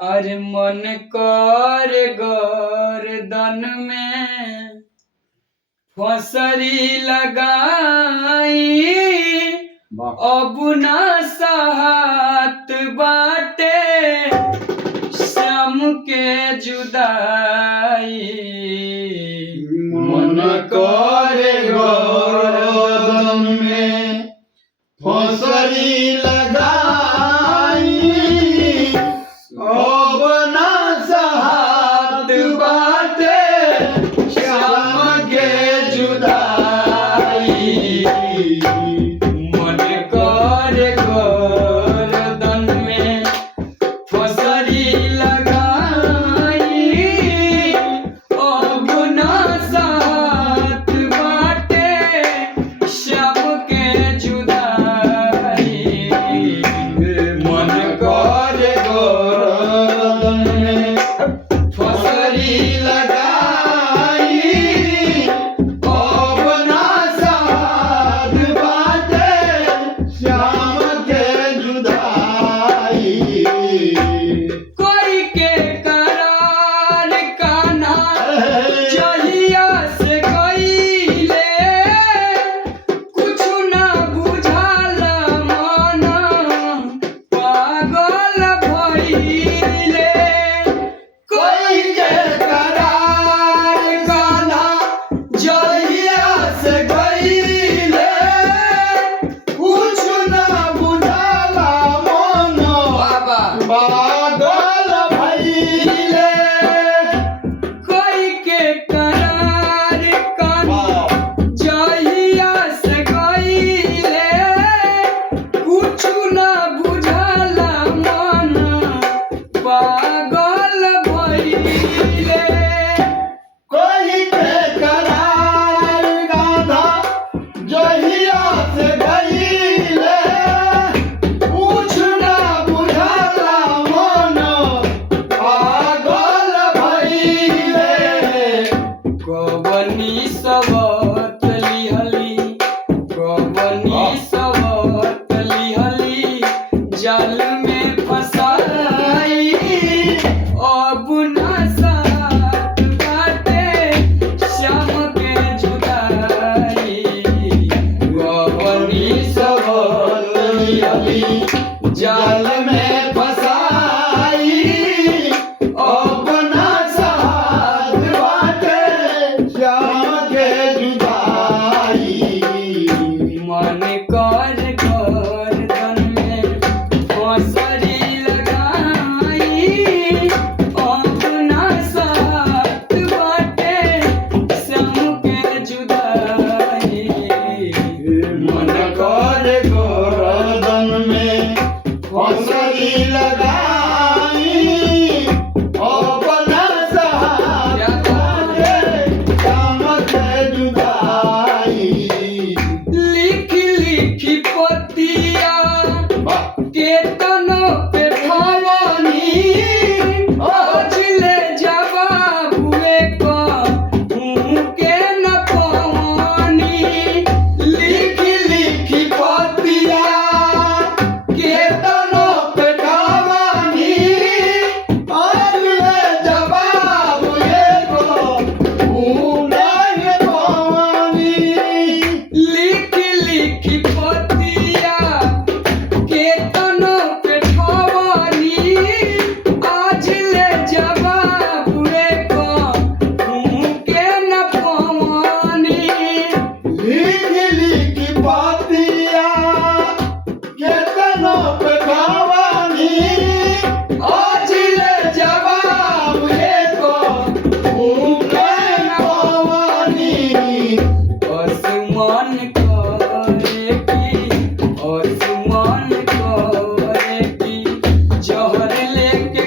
अरे मन कर गर्दन में फसरी लगाई, अब ना सहत बाटे श्याम के जुदाई। मन करे गर्दन में फसरी लगाई, अब ना सहत बाटे श्याम के जुदाई। मन करे गर्दन में फसरी लगाई, अब ना सहत बाटे श्याम के जुदाई। मन करे गर्दन में फसरी लगाई, अब ना सहत बाटे श्याम के जुदाई। कोई के करार कान्हा जहिया से गईले, कुछु ना बुझाला मन पागल भइले। कोई के करार कान्हा जहिया से गईले, कुछ ना बुझाला मन बाबा पागल भइले। कोई के करार कान्हा जहिया से गईले, कुछु ना बुझाला मन पागल भइले। कोई के करार कान्हा जहिया से गईले, कुछ ना बुझाला मन पागल भइले। कवनी सबत लिहली, कवनी सबत लिहली, जाल में फसाई, अब ना साथ बाटे श्याम के जुदाई। कवनी सबत लिहली, जाल में फसाई, अब ना साथ बाटे श्याम के जुदाई। मन कर गर्दन में फसरी लगाई, अब ना साथ बाटे श्याम के जुदाई। मन कर गर्दन में फसरी लगाई, अब ना साथ बाटे श्याम के जुदाई। लिख लिख पतिया केतनो पे ठवनी, आज ले जवाब एक के न पवनी। लिख लिख पतिया केतनो पे ठवनी, आज ले जवाब एगो नहीं पवनी। लिख लिख पतिया केतनो पे ठवनी, आज ले जवाब एक के न पवनी। लिख लिख पतिया केतनो पे ठवनी, आज ले जवाब एगो नहीं पवनी। आसमान करे की, आसमान करे की, जहर लेके